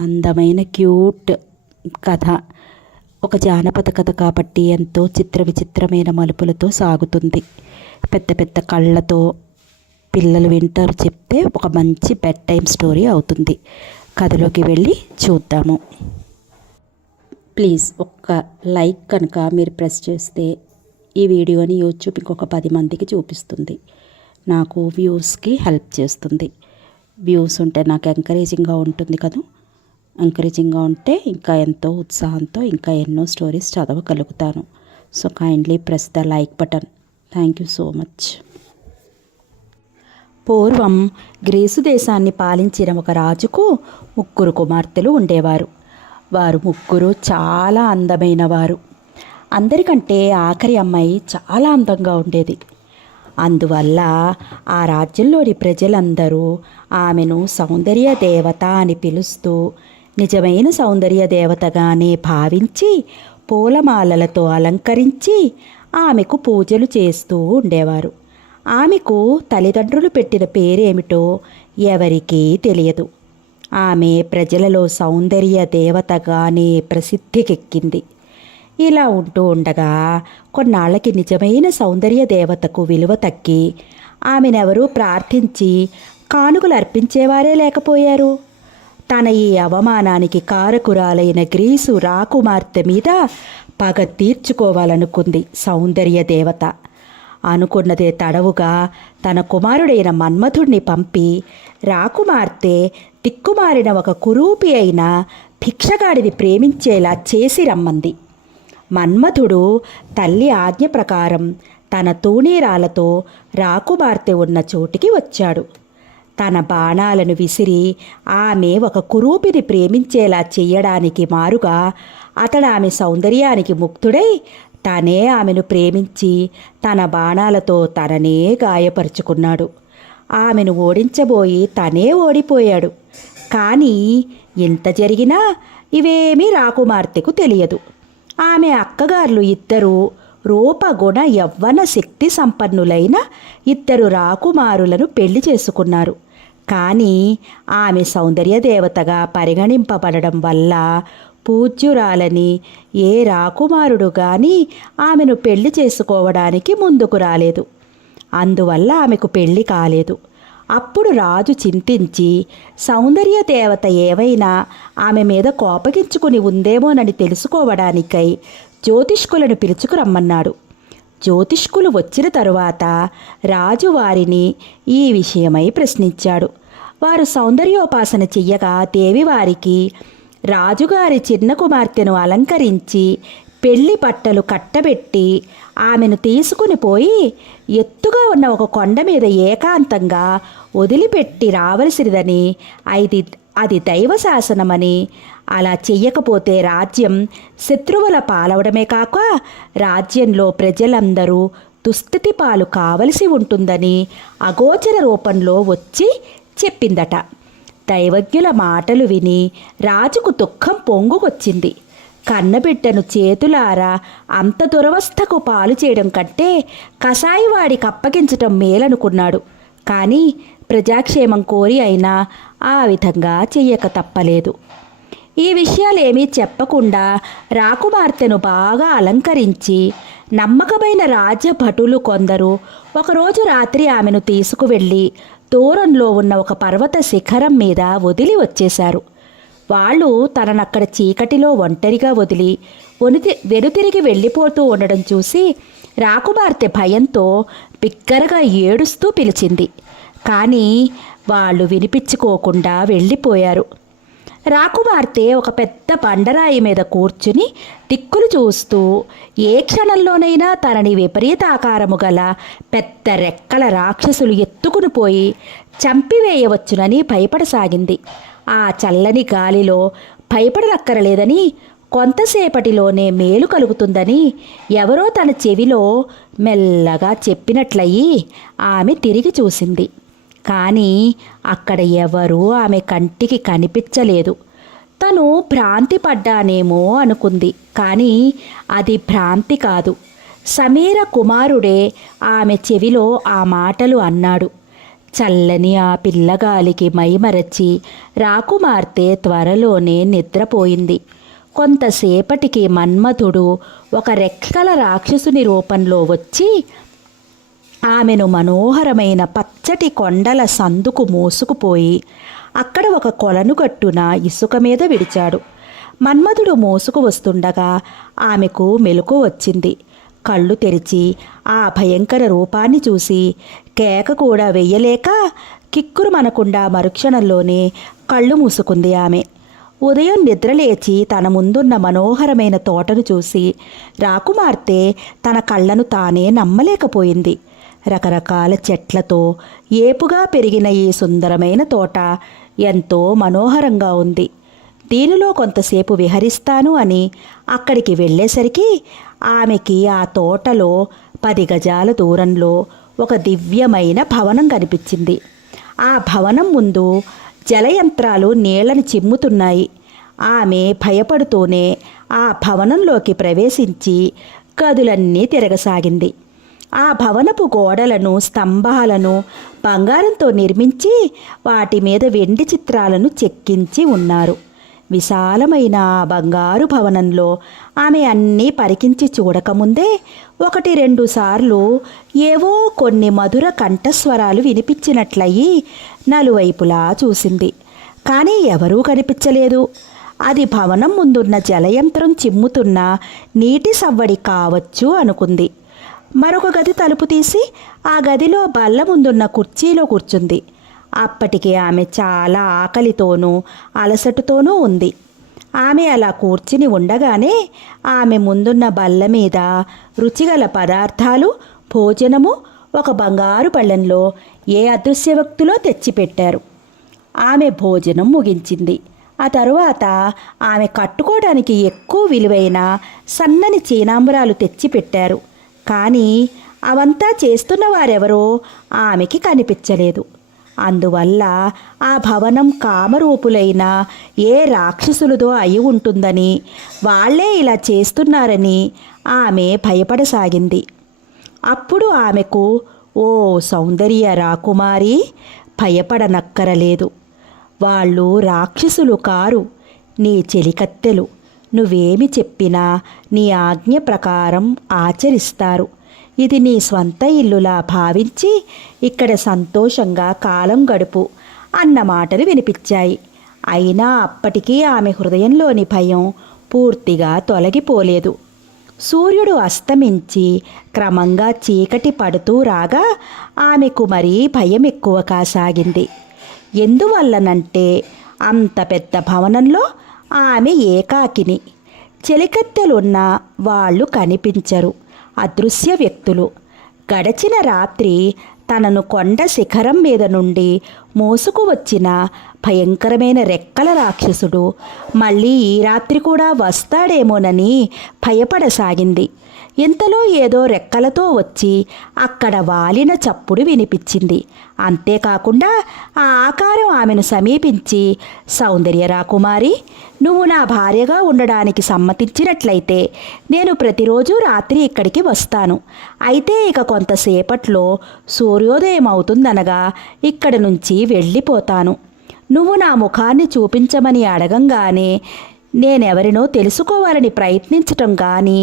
అందమైన క్యూట్ కథ. ఒక జానపద కథ కాబట్టి ఎంతో చిత్ర విచిత్రమైన మలుపులతో సాగుతుంది. పెద్ద పెద్ద కళ్ళతో పిల్లలు వింటారు చెప్తే ఒక మంచి బెడ్ టైం స్టోరీ అవుతుంది. కథలోకి వెళ్ళి చూద్దాము. ప్లీజ్ ఒక్క లైక్ కనుక మీరు ప్రెస్ చేస్తే ఈ వీడియోని యూట్యూబ్ ఇంకొక 10 మందికి చూపిస్తుంది. నాకు వ్యూస్కి హెల్ప్ చేస్తుంది. వ్యూస్ ఉంటే నాకు ఎంకరేజింగ్గా ఉంటుంది కదా. ఎంకరేజింగ్గా ఉంటే ఇంకా ఎంతో ఉత్సాహంతో ఇంకా ఎన్నో స్టోరీస్ చదవగలుగుతాను. So kindly press the like button. Thank you so much. పూర్వం గ్రీసు దేశాన్ని పాలించిన ఒక రాజుకు 3 కుమార్తెలు ఉండేవారు. వారు 3 చాలా అందమైన వారు. అందరికంటే ఆఖరి అమ్మాయి చాలా అందంగా ఉండేది. అందువల్ల ఆ రాజ్యంలోని ప్రజలందరూ ఆమెను సౌందర్య దేవత అని పిలుస్తూ నిజమైన సౌందర్య దేవతగానే భావించి పూలమాలలతో అలంకరించి ఆమెకు పూజలు చేస్తూ ఉండేవారు. ఆమెకు తల్లిదండ్రులు పెట్టిన పేరేమిటో ఎవరికీ తెలియదు. ఆమె ప్రజలలో సౌందర్య దేవతగానే ప్రసిద్ధికెక్కింది. ఇలా ఉంటూ ఉండగా కొన్నాళ్ళకి నిజమైన సౌందర్య దేవతకు విలువ తగ్గి ఆమెనెవరూ ప్రార్థించి కానుకలు అర్పించేవారే లేకపోయారు. తన ఈ అవమానానికి కారకురాలైన గ్రీసు రాకుమార్తె మీద పగ తీర్చుకోవాలనుకుంది సౌందర్య దేవత. అనుకున్నదే తడవుగా తన కుమారుడైన మన్మథుడిని పంపి రాకుమార్తె తిక్కుమారిన ఒక కురూపి అయిన భిక్షగాడిని ప్రేమించేలా చేసి రమ్మంది. మన్మథుడు తల్లి ఆజ్ఞ ప్రకారం తన తూణీరాలతో రాకుమార్తె ఉన్న చోటికి వచ్చాడు. తన బాణాలను విసిరి ఆమె ఒక కురూపిని ప్రేమించేలా చెయ్యడానికి మారుగా అతడు ఆమె సౌందర్యానికి ముగ్ధుడై తనే ఆమెను ప్రేమించి తన బాణాలతో తననే గాయపరుచుకున్నాడు. ఆమెను ఓడించబోయి తనే ఓడిపోయాడు. కానీ ఇంత జరిగినా ఇవేమీ రాకుమార్తెకు తెలియదు. ఆమె అక్కగార్లు 2 రూపగుణ యవ్వన శక్తి సంపన్నులైన 2 రాకుమారులను పెళ్లి చేసుకున్నారు. కానీ ఆమె సౌందర్య దేవతగా పరిగణింపబడడం వల్ల పూజ్యురాలని ఏ రాకుమారుడు కానీ ఆమెను పెళ్లి చేసుకోవడానికి ముందుకు రాలేదు. అందువల్ల ఆమెకు పెళ్లి కాలేదు. అప్పుడు రాజు చింతించి సౌందర్య దేవత ఏవైనా ఆమె మీద కోపగించుకుని ఉందేమోనని తెలుసుకోవడానికై జ్యోతిష్కులను పిలుచుకురమ్మన్నాడు. జ్యోతిష్కులు వచ్చిన తరువాత రాజు వారిని ఈ విషయమై ప్రశ్నించాడు. వారు సౌందర్యోపాసన చెయ్యగా దేవి వారికి రాజుగారి చిన్న కుమార్తెను అలంకరించి పెళ్లి బట్టలు కట్టబెట్టి ఆమెను తీసుకుని పోయి ఎత్తుగా ఉన్న ఒక కొండ మీద ఏకాంతంగా వదిలిపెట్టి రావలసినదని, అది దైవ శాసనమని, అలా చెయ్యకపోతే రాజ్యం శత్రువుల పాలవడమే కాక రాజ్యంలో ప్రజలందరూ దుస్థితి పాలు కావలసి ఉంటుందని అగోచర రూపంలో వచ్చి చెప్పిందట. దైవజ్ఞుల మాటలు విని రాజుకు దుఃఖం పొంగుకొచ్చింది. కన్నబిడ్డను చేతులారా అంత దురవస్థకు పాలు చేయడం కంటే కసాయివాడికి అప్పగించటం మేలనుకున్నాడు. కానీ ప్రజాక్షేమం కోరి అయినా ఆ విధంగా చెయ్యక తప్పలేదు. ఈ విషయాలేమీ చెప్పకుండా రాకుమార్తెను బాగా అలంకరించి నమ్మకమైన రాజ్యభటులు కొందరు ఒకరోజు రాత్రి ఆమెను తీసుకువెళ్ళి దూరంలో ఉన్న ఒక పర్వత శిఖరం మీద వదిలి వచ్చేశారు. వాళ్ళు తననక్కడ చీకటిలో ఒంటరిగా వదిలి వెనుతిరిగి వెళ్ళిపోతూ ఉండడం చూసి రాకుమార్తె భయంతో బిగ్గరగా ఏడుస్తూ పిలిచింది. కానీ వాళ్ళు వినిపించుకోకుండా వెళ్ళిపోయారు. రాకుమార్తె ఒక పెద్ద బండరాయి మీద కూర్చుని దిక్కులు చూస్తూ ఏ క్షణంలోనైనా తనని విపరీత ఆకారము గల పెద్ద రెక్కల రాక్షసులు ఎత్తుకుని పోయి చంపివేయవచ్చునని భయపడసాగింది. ఆ చల్లని గాలిలో భయపడనక్కరలేదని, కొంతసేపటిలోనే మేలు కలుగుతుందని ఎవరో తన చెవిలో మెల్లగా చెప్పినట్లయి ఆమె తిరిగి చూసింది. కానీ అక్కడ ఎవరూ ఆమె కంటికి కనిపించలేదు. తను భ్రాంతి పడ్డానేమో అనుకుంది. కానీ అది భ్రాంతి కాదు. సమీర కుమారుడే ఆమె చెవిలో ఆ మాటలు అన్నాడు. చల్లని ఆ పిల్లగాలికి మైమరచి రాకుమార్తె త్వరలోనే నిద్రపోయింది. కొంతసేపటికి మన్మథుడు ఒక రెక్కల రాక్షసుని రూపంలో వచ్చి ఆమెను మనోహరమైన పచ్చటి కొండల సందుకు మోసుకుపోయి అక్కడ ఒక కొలనుగట్టున ఇసుక మీద విడిచాడు. మన్మథుడు మోసుకు వస్తుండగా ఆమెకు మెలకు వచ్చింది. కళ్ళు తెరిచి ఆ భయంకర రూపాన్ని చూసి కేక కూడా వెయ్యలేక కిక్కురుమనకుండా మరుక్షణంలోనే కళ్ళు మూసుకుంది ఆమె. ఉదయం నిద్రలేచి తన ముందున్న మనోహరమైన తోటను చూసి రాకుమార్తె తన కళ్ళను తానే నమ్మలేకపోయింది. రకరకాల చెట్లతో ఏపుగా పెరిగిన ఈ సుందరమైన తోట ఎంతో మనోహరంగా ఉంది. దీనిలో కొంతసేపు విహరిస్తాను అని అక్కడికి వెళ్ళేసరికి ఆమెకి ఆ తోటలో 10 గజాల దూరంలో ఒక దివ్యమైన భవనం కనిపించింది. ఆ భవనం ముందు జలయంత్రాలు నీళ్లను చిమ్ముతున్నాయి. ఆమె భయపడుతూనే ఆ భవనంలోకి ప్రవేశించి గదులన్నీ తిరగసాగింది. ఆ భవనపు గోడలను, స్తంభాలను బంగారంతో నిర్మించి వాటి మీద వెండి చిత్రాలను చెక్కించి ఉన్నారు. విశాలమైన ఆ బంగారు భవనంలో ఆమె అన్నీ పరికించి చూడకముందే 1-2 సార్లు ఏవో కొన్ని మధుర కంఠస్వరాలు వినిపించినట్లయి నలువైపులా చూసింది. కానీ ఎవరూ కనిపించలేదు. అది భవనం ముందున్న జలయంత్రం చిమ్ముతున్న నీటి సవ్వడి కావచ్చు అనుకుంది. మరొక గది తలుపు తీసి ఆ గదిలో బల్ల ముందున్న కుర్చీలో కూర్చుంది. అప్పటికే ఆమె చాలా ఆకలితోనూ అలసటతోనూ ఉంది. ఆమె అలా కూర్చుని ఉండగానే ఆమె ముందున్న బల్ల మీద రుచిగల పదార్థాలు, భోజనము ఒక బంగారు పళ్ళెంలో ఏ అదృశ్య వ్యక్తులో తెచ్చిపెట్టారు. ఆమె భోజనం ముగించింది. ఆ తరువాత ఆమె కట్టుకోవడానికి ఎక్కువ విలువైన సన్నని చీనాంబరాలు తెచ్చిపెట్టారు. కానీ అవంతా చేస్తున్న వారెవరో ఆమెకి కనిపించలేదు. అందువల్ల ఆ భవనం కామరూపులైన ఏ రాక్షసులదో అయి ఉంటుందని, వాళ్లే ఇలా చేస్తున్నారని ఆమె భయపడసాగింది. అప్పుడు ఆమెకు, ఓ సౌందర్య రాకుమారి, భయపడనక్కరలేదు. వాళ్ళు రాక్షసులు కారు, నీ చెలికత్తెలు. నువ్వేమి చెప్పినా నీ ఆజ్ఞ ప్రకారం ఆచరిస్తారు. ఇది నీ స్వంత ఇల్లులా భావించి ఇక్కడ సంతోషంగా కాలం గడుపు అన్న మాటలు వినిపించాయి. అయినా అప్పటికీ ఆమె హృదయంలోని భయం పూర్తిగా తొలగిపోలేదు. సూర్యుడు అస్తమించి క్రమంగా చీకటి పడుతూ రాగా ఆమెకు మరీ భయం ఎక్కువ కాసాగింది. ఎందువల్లనంటే అంత పెద్ద భవనంలో ఆమె ఏకాకిని. చెలికత్తెలున్న వాళ్ళు కనిపించరు, అదృశ్య వ్యక్తులు. గడచిన రాత్రి తనను కొండ శిఖరం మీద నుండి మోసుకు వచ్చిన భయంకరమైన రెక్కల రాక్షసుడు మళ్ళీ ఈ రాత్రి కూడా వస్తాడేమోనని భయపడసాగింది. ఇంతలో ఏదో రెక్కలతో వచ్చి అక్కడ వాలిన చప్పుడు వినిపించింది. అంతేకాకుండా ఆ ఆకారం ఆమెను సమీపించి, సౌందర్య రాకుమారి, నువ్వు నా భార్యగా ఉండడానికి సమ్మతించినట్లయితే నేను ప్రతిరోజు రాత్రి ఇక్కడికి వస్తాను. అయితే ఇక కొంతసేపట్లో సూర్యోదయం అవుతుందనగా ఇక్కడ నుంచి వెళ్ళిపోతాను. నువ్వు నా ముఖాన్ని చూపించమని అడగంగానే నేనెవరినో తెలుసుకోవాలని ప్రయత్నించటం కానీ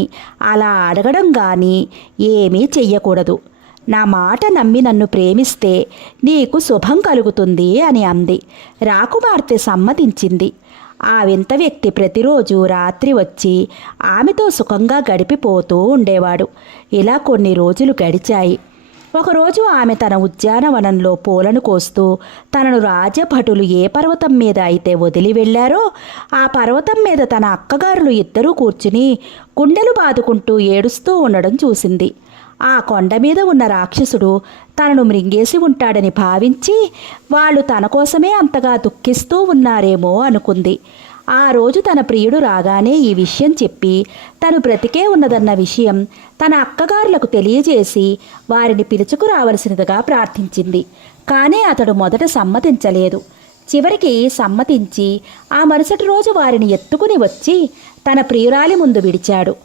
అలా అడగడం కానీ ఏమీ చెయ్యకూడదు. నా మాట నమ్మి నన్ను ప్రేమిస్తే నీకు శుభం కలుగుతుంది అని అంది. రాకుమార్తె సమ్మతించింది. ఆ వింత వ్యక్తి ప్రతిరోజు రాత్రి వచ్చి ఆమెతో సుఖంగా గడిపిపోతూ ఉండేవాడు. ఇలా కొన్ని రోజులు గడిచాయి. ఒకరోజు ఆమె తన ఉద్యానవనంలో పూలను కోస్తూ తనను రాజభటులు ఏ పర్వతం మీద అయితే వదిలి వెళ్లారో ఆ పర్వతం మీద తన అక్కగారులు ఇద్దరూ కూర్చుని గుండెలు బాదుకుంటూ ఏడుస్తూ ఉండడం చూసింది. ఆ కొండ మీద ఉన్న రాక్షసుడు తనను మృంగేసి ఉంటాడని భావించి వాళ్ళు తన కోసమే అంతగా దుఃఖిస్తూ ఉన్నారేమో అనుకుంది. ఆ రోజు తన ప్రియుడు రాగానే ఈ విషయం చెప్పి తను బ్రతికే ఉన్నదన్న విషయం తన అక్కగారులకు తెలియజేసి వారిని పిలుచుకురావలసినదిగా ప్రార్థించింది. కానీ అతడు మొదట సమ్మతించలేదు. చివరికి సమ్మతించి ఆ మరుసటి రోజు వారిని ఎత్తుకుని వచ్చి తన ప్రియురాలి ముందు విడిచాడు.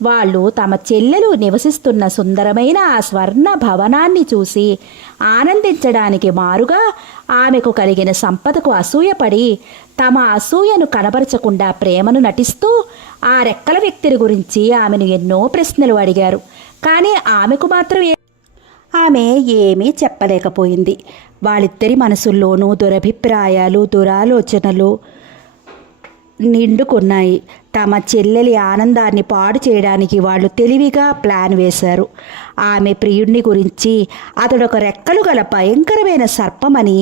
వాళ్ళు తమ చెల్లెలు నివసిస్తున్న సుందరమైన ఆ స్వర్ణ భవనాన్ని చూసి ఆనందించడానికి మారుగా ఆమెకు కలిగిన సంపదకు అసూయపడి తమ అసూయను కనబరచకుండా ప్రేమను నటిస్తూ ఆ రెక్కల వ్యక్తిని గురించి ఆమెను ఎన్నో ప్రశ్నలు అడిగారు. కానీ ఆమెకు మాత్రం ఆమె ఏమీ చెప్పలేకపోయింది. వాళ్ళిద్దరి మనసుల్లోనూ దురభిప్రాయాలు, దురాలోచనలు నిండుకున్నాయి. తమ చెల్లెలి ఆనందాన్ని పాడు చేయడానికి వాళ్ళు తెలివిగా ప్లాన్ వేశారు. ఆమె ప్రియుడిని గురించి అతడొక రెక్కలు గల భయంకరమైన సర్పమని,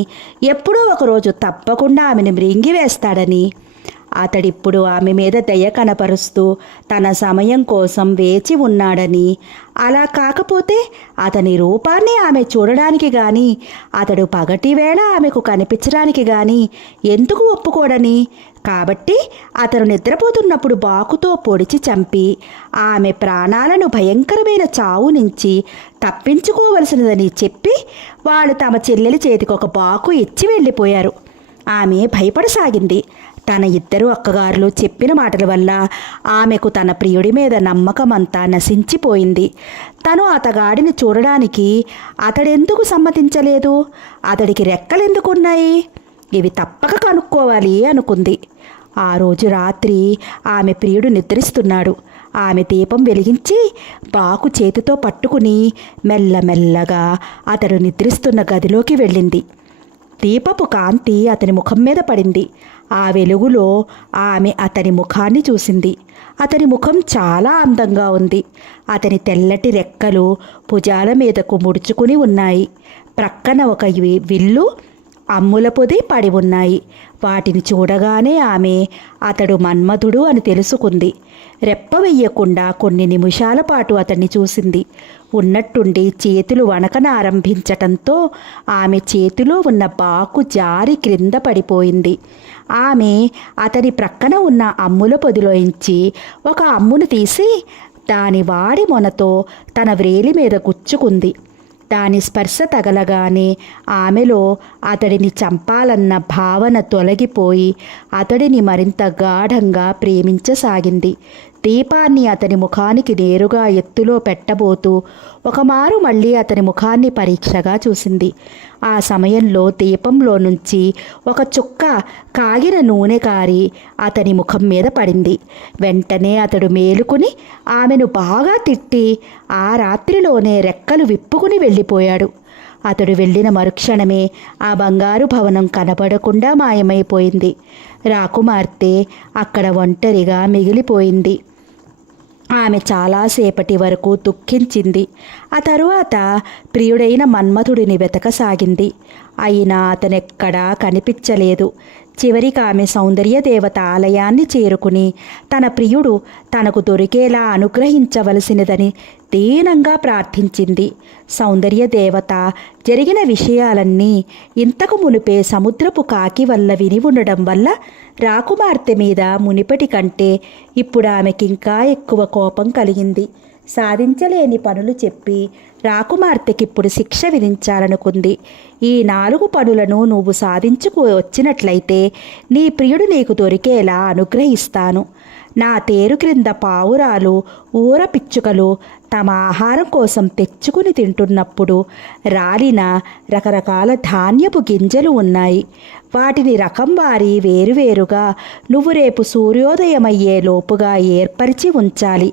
ఎప్పుడో ఒకరోజు తప్పకుండా ఆమెను మృంగివేస్తాడని, అతడిప్పుడు ఆమె మీద దయ కనపరుస్తూ తన సమయం కోసం వేచి ఉన్నాడని, అలా కాకపోతే అతని రూపాన్ని ఆమె చూడడానికి కానీ అతడు పగటివేళ ఆమెకు కనిపించడానికి కానీ ఎందుకు ఒప్పుకోడని, కాబట్టి అతను నిద్రపోతున్నప్పుడు బాకుతో పొడిచి చంపి ఆమె ప్రాణాలను భయంకరమైన చావు నుంచి తప్పించుకోవలసినదని చెప్పి వాళ్ళు తమ చెల్లెలి చేతికి ఒక బాకు ఇచ్చి వెళ్ళిపోయారు. ఆమె భయపడసాగింది. తన ఇద్దరు అక్కగారులు చెప్పిన మాటల వల్ల ఆమెకు తన ప్రియుడి మీద నమ్మకమంతా నశించిపోయింది. తను అతగాడిని చూడడానికి అతడెందుకు సమ్మతించలేదు? అతడికి రెక్కలెందుకున్నాయి? ఇవి తప్పక కనుక్కోవాలి అనుకుంది. ఆ రోజు రాత్రి ఆమె ప్రియుడు నిద్రిస్తున్నాడు. ఆమె దీపం వెలిగించి బాకు చేతితో పట్టుకుని మెల్లమెల్లగా అతడు నిద్రిస్తున్న గదిలోకి వెళ్ళింది. దీపపు కాంతి అతని ముఖం మీద పడింది. ఆ వెలుగులో ఆమె అతని ముఖాన్ని చూసింది. అతని ముఖం చాలా అందంగా ఉంది. అతని తెల్లటి రెక్కలు భుజాల మీదకు ముడుచుకుని ఉన్నాయి. ప్రక్కన ఒక విల్లు, అమ్ముల పొది పడి ఉన్నాయి. వాటిని చూడగానే ఆమె అతడు మన్మధుడు అని తెలుసుకుంది. రెప్ప వెయ్యకుండా కొన్ని నిమిషాల పాటు అతన్ని చూసింది. ఉన్నట్టుండి చేతులు వణకనారంభించటంతో ఆమె చేతిలో ఉన్న బాకు జారి క్రింద పడిపోయింది. ఆమె అతని ప్రక్కన ఉన్న అమ్ముల పొదిలోంచి ఒక అమ్మును తీసి దాని వాడి మొనతో తన వ్రేలి మీద గుచ్చుకుంది. దాని స్పర్శ తగలగానే ఆమెలో అతడిని చంపాలన్న భావన తొలగిపోయి అతడిని మరింత గాఢంగా ప్రేమించసాగింది. దీపాన్ని అతని ముఖానికి నేరుగా ఎత్తులో పెట్టబోతూ ఒకమారు మళ్ళీ అతని ముఖాన్ని పరీక్షగా చూసింది. ఆ సమయంలో దీపంలో నుంచి ఒక చుక్క కాగిన నూనె కారి అతని ముఖం మీద పడింది. వెంటనే అతడు మేలుకుని ఆమెను బాగా తిట్టి ఆ రాత్రిలోనే రెక్కలు విప్పుకుని వెళ్ళిపోయాడు. అతడు వెళ్ళిన మరుక్షణమే ఆ బంగారు భవనం కనపడకుండా మాయమైపోయింది. రాకుమార్తె అక్కడ ఒంటరిగా మిగిలిపోయింది. ఆమె చాలాసేపటి వరకు దుఃఖించింది. ఆ తరువాత ప్రియుడైన మన్మథుడిని వెతకసాగింది. అయినా అతనెక్కడా కనిపించలేదు. చివరికి ఆమె సౌందర్య దేవత ఆలయాన్ని చేరుకుని తన ప్రియుడు తనకు దొరికేలా అనుగ్రహించవలసినదని దీనంగా ప్రార్థించింది. సౌందర్య దేవత జరిగిన విషయాలన్నీ ఇంతకు మునిపే సముద్రపు కాకి వల్ల విని ఉండడం వల్ల రాకుమార్తె మీద మునిపటి కంటే ఇప్పుడు ఆమెకింకా ఎక్కువ కోపం కలిగింది. సాధించలేని పనులు చెప్పి రాకుమార్తెకిప్పుడు శిక్ష విధించాలనుకుంది. ఈ 4 పనులను నువ్వు సాధించుకు వచ్చినట్లయితే నీ ప్రియుడు నీకు దొరికేలా అనుగ్రహిస్తాను. నా తేరు క్రింద పావురాలు, ఊర పిచ్చుకలు తమ ఆహారం కోసం తెచ్చుకుని తింటున్నప్పుడు రాలిన రకరకాల ధాన్యపు గింజలు ఉన్నాయి. వాటిని రకం వారి వేరువేరుగా నువ్వు రేపు సూర్యోదయమయ్యే లోపుగా ఏర్పరిచి ఉంచాలి.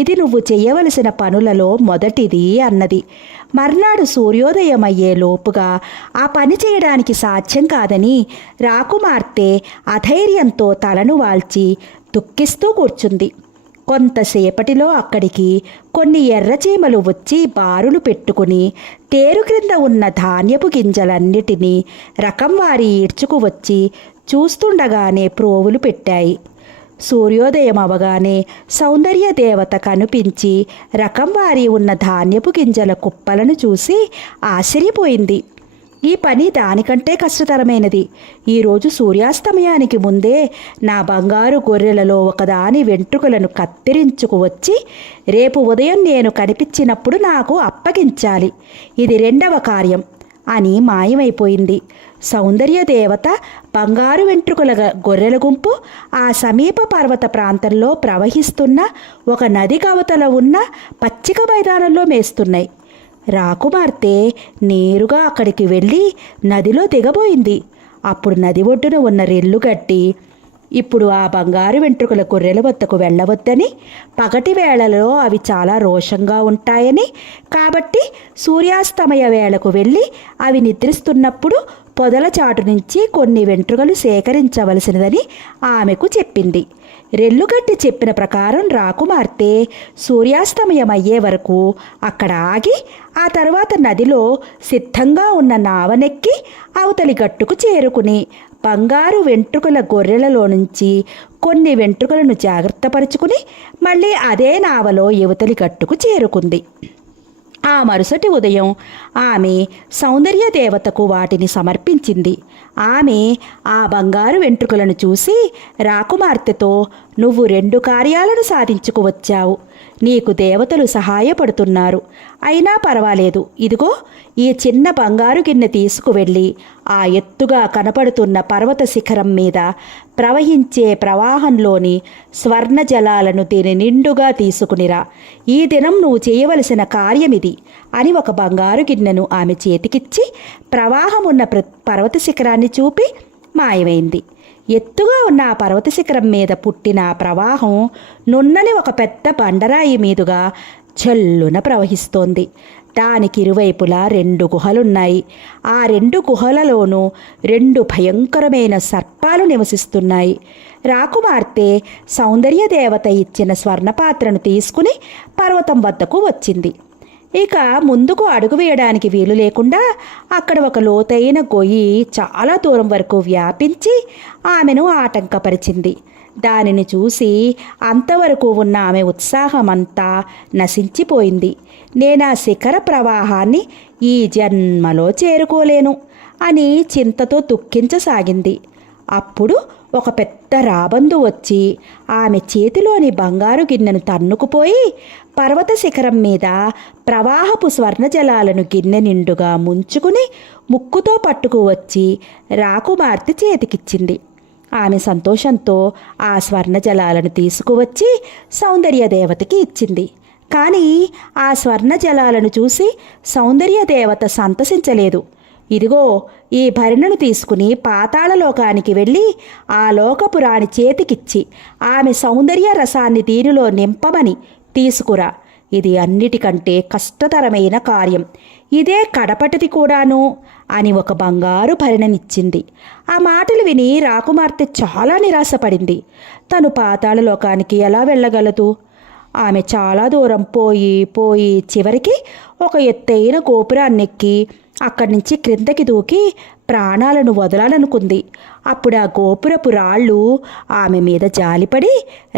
ఇది నువ్వు చేయవలసిన పనులలో మొదటిది అన్నది. మర్నాడు సూర్యోదయమయ్యే లోపుగా ఆ పని చేయడానికి సాధ్యం కాదని రాకుమార్తె అధైర్యంతో తలను వాల్చి దుఃఖిస్తూ కూర్చుంది. కొంతసేపటిలో అక్కడికి కొన్ని ఎర్రచీమలు వచ్చి బారులు పెట్టుకుని తేరు క్రింద ఉన్న ధాన్యపు గింజలన్నిటినీ రకం వారి ఈడ్చుకు వచ్చి చూస్తుండగానే ప్రోవులు పెట్టాయి. సూర్యోదయం అవగానే సౌందర్య దేవత కనిపించి రకం వారి ఉన్న ధాన్యపు గింజల కుప్పలను చూసి ఆశ్చర్యపోయింది. ఈ పని దానికంటే కష్టతరమైనది. ఈరోజు సూర్యాస్తమయానికి ముందే నా బంగారు గొర్రెలలో ఒకదాని వెంట్రుకలను కత్తిరించుకు వచ్చి రేపు ఉదయం నేను కనిపించినప్పుడు నాకు అప్పగించాలి. ఇది 2వ కార్యం. అని మాయమైపోయింది. సౌందర్య దేవత బంగారు వెంట్రుకల గొర్రెల గుంపు ఆ సమీప పర్వత ప్రాంతంలో ప్రవహిస్తున్న ఒక నది కవతల ఉన్న పచ్చిక మైదానంలో మేస్తున్నాయి. రాకుమార్తె నేరుగా అక్కడికి వెళ్ళి నదిలో దిగబోయింది. అప్పుడు నది ఒడ్డున ఉన్న రెల్లు గట్టి ఇప్పుడు ఆ బంగారు వెంట్రుకల గొర్రెల వద్దకు వెళ్ళవద్దని, పగటి వేళలో అవి చాలా రోషంగా ఉంటాయని, కాబట్టి సూర్యాస్తమయ వేళకు వెళ్ళి అవి నిద్రిస్తున్నప్పుడు పొదల చాటు నుంచి కొన్ని వెంట్రుకలు సేకరించవలసినదని ఆమెకు చెప్పింది. రెల్లుగట్టి చెప్పిన ప్రకారం రాకుమార్తె సూర్యాస్తమయం అయ్యే వరకు అక్కడ ఆగి ఆ తర్వాత నదిలో సిద్ధంగా ఉన్న నావనెక్కి అవతలి గట్టుకు చేరుకుని బంగారు వెంట్రుకల గొర్రెలలో నుంచి కొన్ని వెంట్రుకలను జాగ్రత్తపరుచుకుని మళ్ళీ అదే నావలో యువతలి గట్టుకు చేరుకుంది. ఆ మరుసటి ఉదయం ఆమె సౌందర్య దేవతకు వాటిని సమర్పించింది. ఆమె ఆ బంగారు వెంట్రుకలను చూసి రాకుమార్తెతో, నువ్వు 2 కార్యాలను సాధించుకువచ్చావు. నీకు దేవతలు సహాయపడుతున్నారు. అయినా పర్వాలేదు. ఇదిగో ఈ చిన్న బంగారు గిన్నె తీసుకువెళ్ళి ఆ ఎత్తుగా కనపడుతున్న పర్వత శిఖరం మీద ప్రవహించే ప్రవాహంలోని స్వర్ణ జలాలను దీని నిండుగా తీసుకునిరా. ఈ దినం నువ్వు చేయవలసిన కార్యమిది అని ఒక బంగారు గిన్నెను ఆమె చేతికిచ్చి ప్రవాహం ఉన్న పర్వత శిఖరాన్ని చూపి మాయమైంది. ఎత్తుగా ఉన్న ఆ పర్వత శిఖరం మీద పుట్టిన ప్రవాహం నున్నని ఒక పెద్ద బండరాయి మీదుగా చల్లున ప్రవహిస్తోంది. దానికి ఇరువైపులా 2 గుహలున్నాయి. ఆ 2 గుహలలోనూ 2 భయంకరమైన సర్పాలు నివసిస్తున్నాయి. రాకుమార్తె సౌందర్య దేవత ఇచ్చిన స్వర్ణపాత్రను తీసుకుని పర్వతం వద్దకు వచ్చింది. ఇక ముందుకు అడుగు వేయడానికి వీలు లేకుండా అక్కడ ఒక లోతైన గొయ్యి చాలా దూరం వరకు వ్యాపించి ఆమెను ఆటంకపరిచింది. దానిని చూసి అంతవరకు ఉన్న ఆమె ఉత్సాహమంతా నశించిపోయింది. నేనా శిఖర ప్రవాహాన్ని ఈ జన్మలో చేరుకోలేను అని చింతతో దుఃఖించసాగింది. అప్పుడు ఒక పెద్ద రాబందు వచ్చి ఆమె చేతిలోని బంగారు గిన్నెను తన్నుకుపోయి పర్వత శిఖరం మీద ప్రవాహపు స్వర్ణజలాలను గిన్నె నిండుగా ముంచుకుని ముక్కుతో పట్టుకు వచ్చి రాకుమార్తె చేతికిచ్చింది. ఆమె సంతోషంతో ఆ స్వర్ణజలాలను తీసుకువచ్చి సౌందర్య దేవతకి ఇచ్చింది. కానీ ఆ స్వర్ణజలాలను చూసి సౌందర్య దేవత సంతసించలేదు. ఇదిగో ఈ భరిణను తీసుకుని పాతాళలోకానికి వెళ్ళి ఆ లోకపురాణి చేతికిచ్చి ఆమె సౌందర్య రసాన్ని దీనిలో నింపమని తీసుకురా. ఇది అన్నిటికంటే కష్టతరమైన కార్యం. ఇదే కడపటిది కూడాను అని ఒక బంగారు భరిణనిచ్చింది. ఆ మాటలు విని రాకుమార్తె చాలా నిరాశపడింది. తను పాతాళలోకానికి ఎలా వెళ్ళగలదు? ఆమె చాలా దూరం పోయి చివరికి ఒక ఎత్తైన గోపురాన్నెక్కి అక్కడి నుంచి క్రిందకి దూకి ప్రాణాలను వదలాలనుకుంది. అప్పుడు ఆ గోపురపు రాళ్ళు ఆమె మీద జాలిపడి,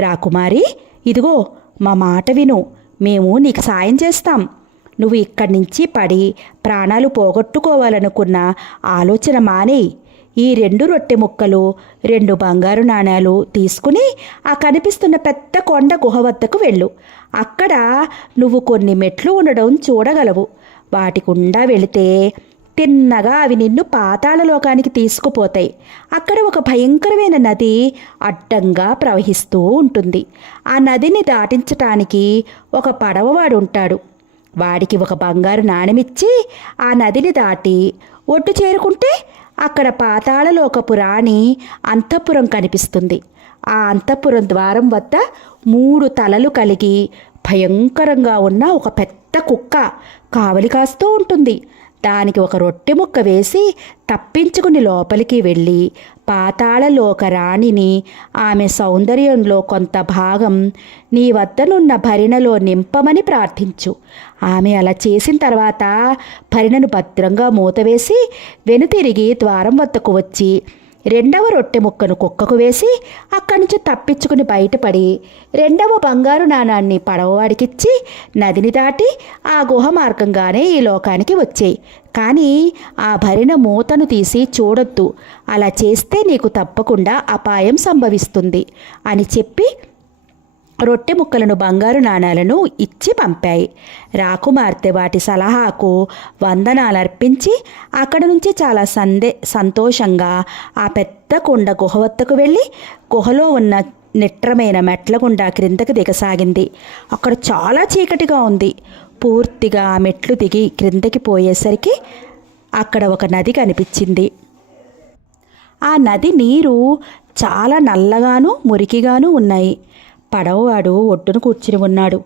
రాకుమారి, ఇదిగో మా మాట విను, మేము నీకు సాయం చేస్తాం. నువ్వు ఇక్కడి నుంచి పడి ప్రాణాలు పోగొట్టుకోవాలనుకున్న ఆలోచన మానేయి. ఈ 2 రొట్టె ముక్కలు 2 బంగారు నాణేలు తీసుకుని ఆ కనిపిస్తున్న పెద్ద కొండ గుహ వద్దకు వెళ్ళు. అక్కడ నువ్వు కొన్ని మెట్లు ఉండడం చూడగలవు. వాటి గుండా వెళితే తిన్నగా అవి నిన్ను పాతాళలోకానికి తీసుకుపోతాయి. అక్కడ ఒక భయంకరమైన నది అడ్డంగా ప్రవహిస్తూ ఉంటుంది. ఆ నదిని దాటించటానికి ఒక పడవవాడు ఉంటాడు. వాడికి ఒక బంగారు నాణెమిచ్చి ఆ నదిని దాటి ఒడ్డు చేరుకుంటే అక్కడ పాతాళలోకపు రాణి అంతఃపురం కనిపిస్తుంది. ఆ అంతఃపురం ద్వారం వద్ద 3 తలలు కలిగి భయంకరంగా ఉన్న ఒక పెద్ద కుక్క కావలి కాస్తూ ఉంటుంది. దానికి ఒక రొట్టె ముక్క వేసి తప్పించుకుని లోపలికి వెళ్ళి పాతాళలోక రాణిని ఆమె సౌందర్యంలో కొంత భాగం నీ వద్దనున్న భరిణలో నింపమని ప్రార్థించు. ఆమె అలా చేసిన తర్వాత భరిణను భద్రంగా మూతవేసి వెనుతిరిగి ద్వారం వద్దకు వచ్చి 2వ రొట్టె ముక్కను కుక్కకు వేసి అక్కడి నుంచి తప్పించుకుని బయటపడి 2వ బంగారు నాణాన్ని పడవవాడికిచ్చి నదిని దాటి ఆ గుహ మార్గంగానే ఈ లోకానికి వచ్చేయి. కానీ ఆ భరిణ మూతను తీసి చూడొద్దు. అలా చేస్తే నీకు తప్పకుండా అపాయం సంభవిస్తుంది అని చెప్పి రొట్టె ముక్కలను బంగారు నాణాలను ఇచ్చి పంపాయి. రాకుమార్తె వాటి సలహాకు వందనాలర్పించి అక్కడ నుంచి చాలా సంతోషంగా ఆ పెద్ద కొండ గుహ వద్దకు వెళ్ళి గుహలో ఉన్న నిట్రమైన మెట్ల గుండా క్రిందకు దిగసాగింది. అక్కడ చాలా చీకటిగా ఉంది. పూర్తిగా ఆ మెట్లు దిగి క్రిందకి పోయేసరికి అక్కడ ఒక నది కనిపించింది. ఆ నది నీరు చాలా నల్లగాను మురికిగాను ఉన్నాయి. పడవవాడు ఒడ్డున కూర్చుని ఉన్నాడు.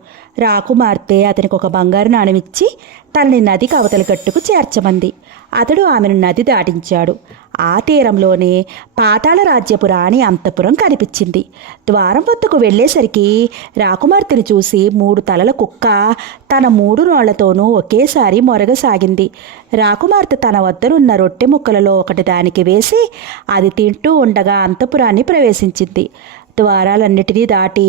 రాకుమార్తె అతనికి ఒక బంగారు నాణెం ఇచ్చి తనని నదికి అవతలి గట్టుకు చేర్చమంది. అతడు ఆమెను నది దాటించాడు. ఆ తీరంలోనే పాతాళ రాజ్యపు రాణి అంతపురం కనిపించింది. ద్వారం వద్దకు వెళ్ళేసరికి రాకుమార్తెను చూసి 3 తలల కుక్క తన 3 నోళ్లతోనూ ఒకేసారి మొరగసాగింది. రాకుమార్తె తన వద్దనున్న రొట్టె ముక్కలలో ఒకటి దానికి వేసి అది తింటూ ఉండగా అంతపురాన్ని ప్రవేశించింది. ద్వారాలన్నిటినీ దాటి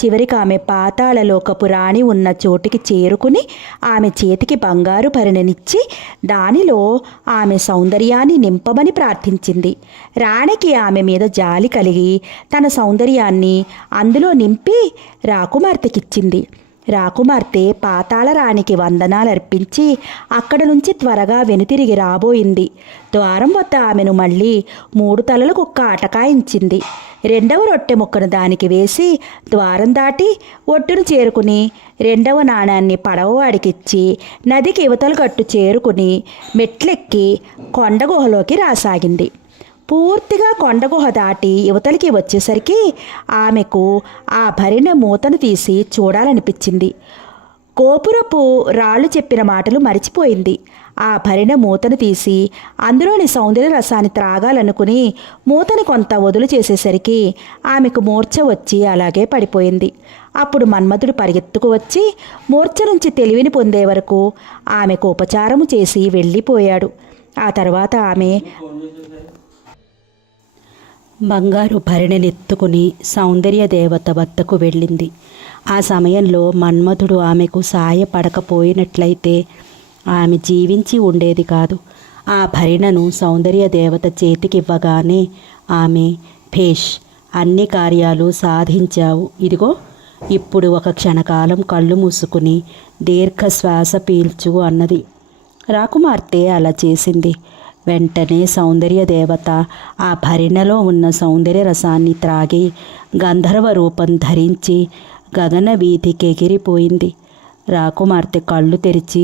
చివరికి ఆమె పాతాళలోకపు రాణి ఉన్న చోటికి చేరుకుని ఆమె చేతికి బంగారు భరిణెనిచ్చి దానిలో ఆమె సౌందర్యాన్ని నింపమని ప్రార్థించింది. రాణికి ఆమె మీద జాలి కలిగి తన సౌందర్యాన్ని అందులో నింపి రాకుమార్తెకిచ్చింది. రాకుమార్తె పాతాళ రాణికి వందనాలర్పించి అక్కడ నుంచి త్వరగా వెనుతిరిగి రాబోయింది. ద్వారం వద్ద ఆమెను మళ్ళీ 3 తలల కుక్క అటకాయించింది. 2వ రొట్టె ముక్కను దానికి వేసి ద్వారం దాటి ఒడ్డును చేరుకుని 2వ నాణాన్ని పడవవాడికిచ్చి నదికి ఇవతల గట్టు చేరుకుని మెట్లెక్కి కొండ గుహలోకి రాసాగింది. పూర్తిగా కొండగుహ దాటి యువతలికి వచ్చేసరికి ఆమెకు ఆ భరిణె మూతను తీసి చూడాలనిపించింది. గోపురపు రాళ్ళు చెప్పిన మాటలు మరిచిపోయింది. ఆ భరిణె మూతను తీసి అందులోని సౌందర్య రసాన్ని త్రాగాలనుకుని మూతని కొంత వదులు చేసేసరికి ఆమెకు మూర్ఛ వచ్చి అలాగే పడిపోయింది. అప్పుడు మన్మథుడు పరిగెత్తుకు వచ్చి మూర్ఛ నుంచి తెలివిని పొందే వరకు ఆమెకు ఉపచారము చేసి వెళ్ళిపోయాడు. ఆ తర్వాత ఆమె బంగారు భరిణెనెత్తుకుని సౌందర్య దేవత వద్దకు వెళ్ళింది. ఆ సమయంలో మన్మథుడు ఆమెకు సాయపడకపోయినట్లయితే ఆమె జీవించి ఉండేది కాదు. ఆ భరిణను సౌందర్య దేవత చేతికివ్వగానే ఆమె, భేష్, అన్ని కార్యాలు సాధించావు. ఇదిగో ఇప్పుడు ఒక క్షణకాలం కళ్ళు మూసుకుని దీర్ఘశ్వాస పీల్చు అన్నది. రాకుమార్తె అలా చేసింది. వెంటనే సౌందర్య దేవత ఆ భరిణలో ఉన్న సౌందర్య రసాన్ని త్రాగి గంధర్వ రూపం ధరించి గగన వీధికి ఎగిరిపోయింది. రాకుమార్తె కళ్ళు తెరిచి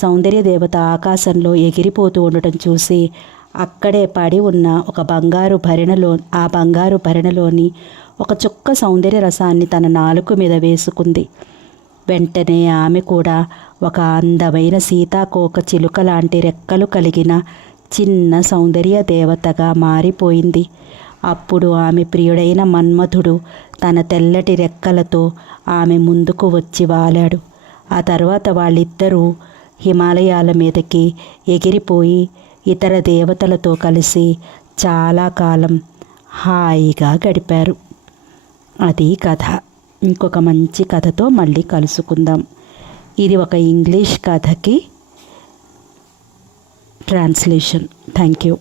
సౌందర్య దేవత ఆకాశంలో ఎగిరిపోతూ ఉండటం చూసి అక్కడే పడి ఉన్న ఆ బంగారు భరిణలోని ఒక చుక్క సౌందర్య రసాన్ని తన నాలుక మీద వేసుకుంది. వెంటనే ఆమె కూడా ఒక అందమైన సీతాకోక చిలుక లాంటి రెక్కలు కలిగిన చిన్న సౌందర్య దేవతగా మారిపోయింది. అప్పుడు ఆమె ప్రియుడైన మన్మథుడు తన తెల్లటి రెక్కలతో ఆమె ముందుకు వచ్చి వాలాడు. ఆ తర్వాత వాళ్ళిద్దరూ హిమాలయాల మీదకి ఎగిరిపోయి ఇతర దేవతలతో కలిసి చాలా కాలం హాయిగా గడిపారు. అది కథ. ఇంకొక మంచి కథతో మళ్ళీ కలుసుకుందాం. ఇది ఒక ఇంగ్లీష్ కథకి ట్రాన్స్లేషన్. Thank you.